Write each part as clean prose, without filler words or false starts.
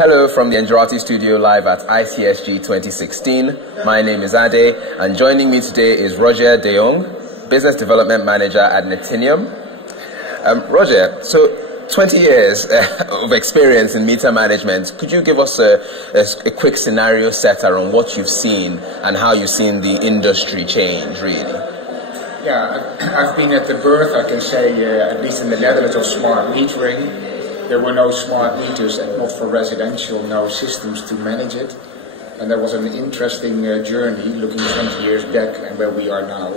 Hello from the Engerati studio live at ICSG 2016. My name is Ade, and joining me today is Roger de Jong, Business Development Manager at Netinium. Roger, so 20 years of experience in meter management. Could you give us a quick scenario setter on what you've seen and how you've seen the industry change, really? Yeah, I've been at the birth, I can say, at least in the Netherlands, of smart metering. There were no smart meters, and not for residential, no systems to manage it. And there was an interesting journey looking 20 years back and where we are now.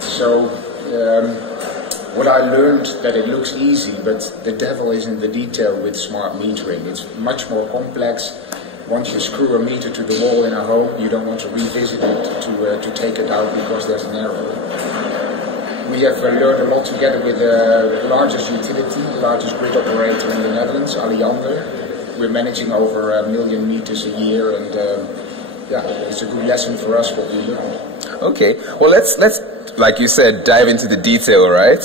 So what I learned, that it looks easy, but the devil is in the detail with smart metering. It's much more complex. Once you screw a meter to the wall in a home, you don't want to revisit it to take it out because there's an error. We have learned a lot together with the largest utility, the largest grid operator in the Netherlands, Alliander. We're managing over 1 million meters a year, and yeah, it's a good lesson for us what we learned. Okay, well let's like you said, dive into the detail, right?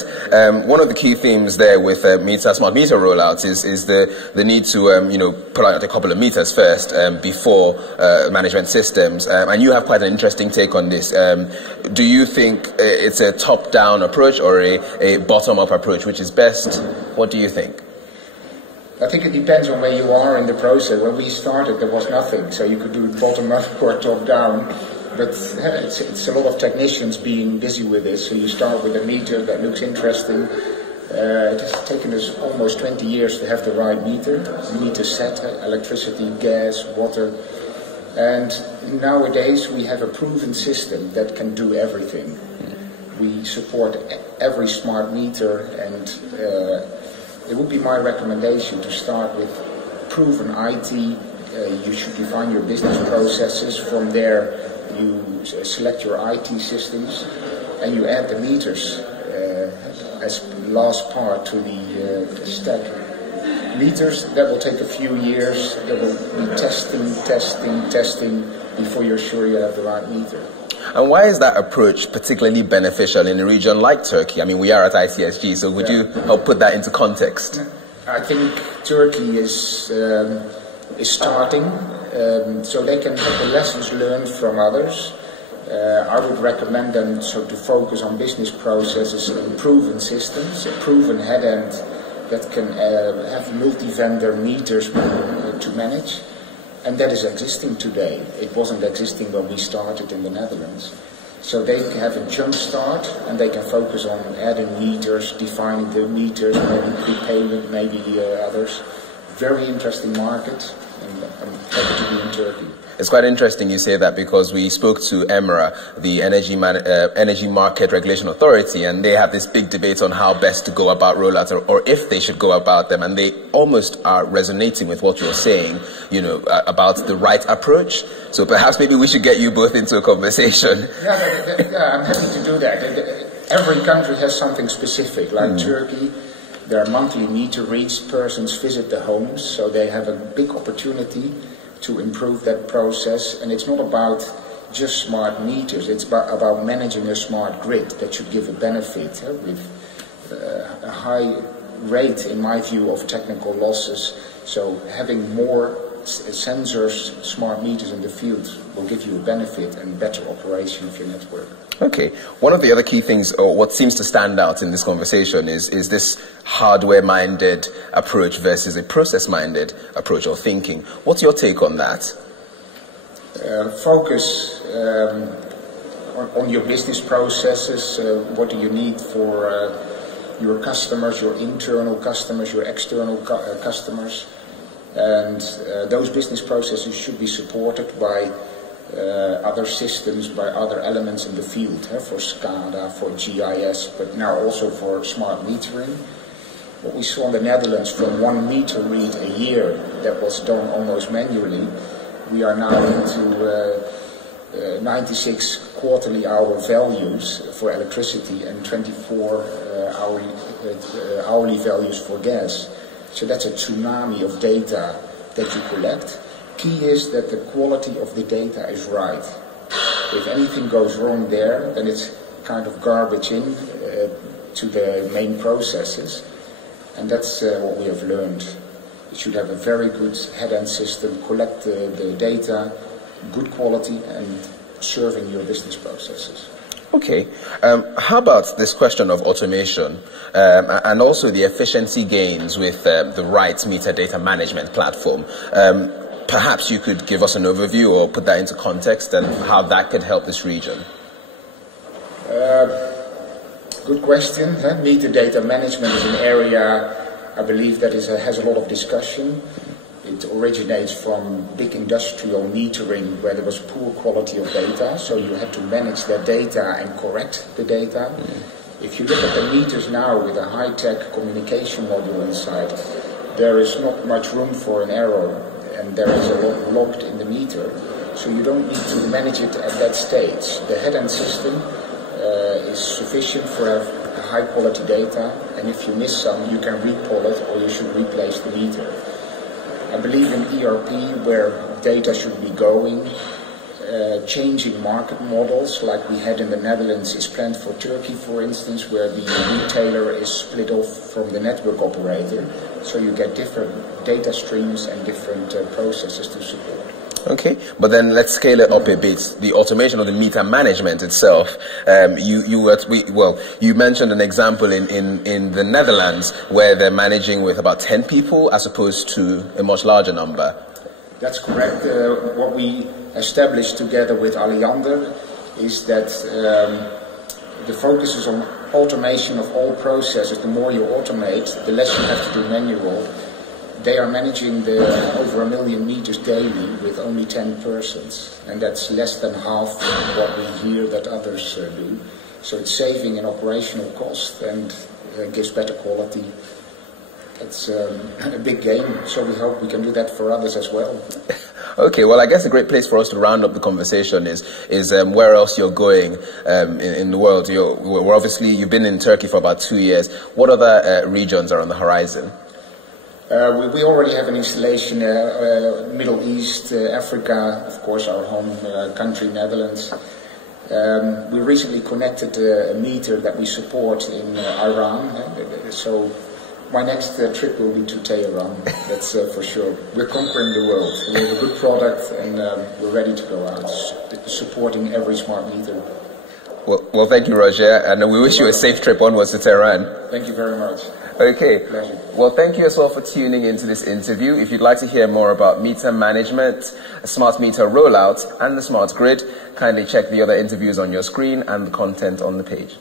One of the key themes there with smart meter rollouts is the need to put out a couple of meters first before management systems. And you have quite an interesting take on this. Do you think it's a top-down approach or a bottom-up approach, which is best? What do you think? I think it depends on where you are in the process. When we started, there was nothing, so you could do it bottom-up or top-down. But it's a lot of technicians being busy with this. So you start with a meter that looks interesting. It has taken us almost 20 years to have the right meter. You need to set electricity, gas, water. And nowadays we have a proven system that can do everything. We support every smart meter, and it would be my recommendation to start with proven IT. You should define your business processes. From there, you select your IT systems and you add the meters as last part to the stack. Meters, that will take a few years. There will be testing before you're sure you have the right meter. And why is that approach particularly beneficial in a region like Turkey? I mean, we are at ICSG, so would you help put that into context? I think Turkey is starting. So they can have the lessons learned from others. I would recommend them to focus on business processes and proven systems, a proven head end that can have multi-vendor meters to manage, and that is existing today. It wasn't existing when we started in the Netherlands. So they can have a jump start, and they can focus on adding meters, defining the meters, maybe prepayment, maybe others. Very interesting market. I'm happy to be in Turkey. It's quite interesting you say that, because we spoke to EMRA, the Energy Market Regulation Authority, and they have this big debate on how best to go about rollouts, or if they should go about them, and they almost are resonating with what you're saying, about the right approach. So perhaps maybe we should get you both into a conversation. Yeah, I'm happy to do that. Every country has something specific, like Turkey. There are monthly meter reads, persons visit the homes, so they have a big opportunity to improve that process. And it's not about just smart meters, it's about managing a smart grid that should give a benefit with a high rate, in my view, of technical losses. So having more sensors, smart meters in the field will give you a benefit and better operation of your network. Okay, one of the other key things, or what seems to stand out in this conversation, is this hardware-minded approach versus a process-minded approach or thinking. What's your take on that? Focus on your business processes. What do you need for your customers, your internal customers, your external customers? And those business processes should be supported by other systems, by other elements in the field, for SCADA, for GIS, but now also for smart metering. What we saw in the Netherlands, from 1 meter read a year that was done almost manually, we are now into 96 quarterly hour values for electricity and 24 hourly values for gas. So that's a tsunami of data that you collect. Key is that the quality of the data is right. If anything goes wrong there, then it's kind of garbage in to the main processes. And that's what we have learned. It should have a very good head-end system, collect the data, good quality, and serving your business processes. Okay. How about this question of automation and also the efficiency gains with the right meter data management platform? Perhaps you could give us an overview or put that into context and how that could help this region. Good question. Meter data management is an area I believe that has a lot of discussion. It originates from big industrial metering where there was poor quality of data, so you had to manage that data and correct the data. If you look at the meters now with a high-tech communication module inside, there is not much room for an error, and there is a lot locked in the meter, so you don't need to manage it at that stage. The head-end system is sufficient for high-quality data, and if you miss some, you can recall it or you should replace the meter. I believe in ERP, where data should be going. Changing market models, like we had in the Netherlands, is planned for Turkey, for instance, where the retailer is split off from the network operator, so you get different data streams and different processes to support. Okay, but then let's scale it up a bit. The automation of the meter management itself. You mentioned an example in the Netherlands where they're managing with about 10 people as opposed to a much larger number. That's correct. What we established together with Alliander is that the focus is on automation of all processes. The more you automate, the less you have to do manual. They are managing over 1 million meters daily with only 10 persons, and that's less than half what we hear that others do. So it's saving in operational cost and gives better quality. It's a big game, so we hope we can do that for others as well. Okay, well, I guess a great place for us to round up the conversation is where else you're going in the world. You've been in Turkey for about 2 years. What other regions are on the horizon? We already have an installation, Middle East, Africa, of course, our home country, Netherlands. We recently connected a meter that we support in Iran, so my next trip will be to Tehran, that's for sure. We're conquering the world. We have a good product and we're ready to go out, supporting every smart meter. Well, thank you, Roger, and we wish you a safe trip onwards to Tehran. Thank you very much. Okay. Pleasure. Well, thank you as well for tuning into this interview. If you'd like to hear more about meter management, smart meter rollout, and the smart grid, kindly check the other interviews on your screen and the content on the page.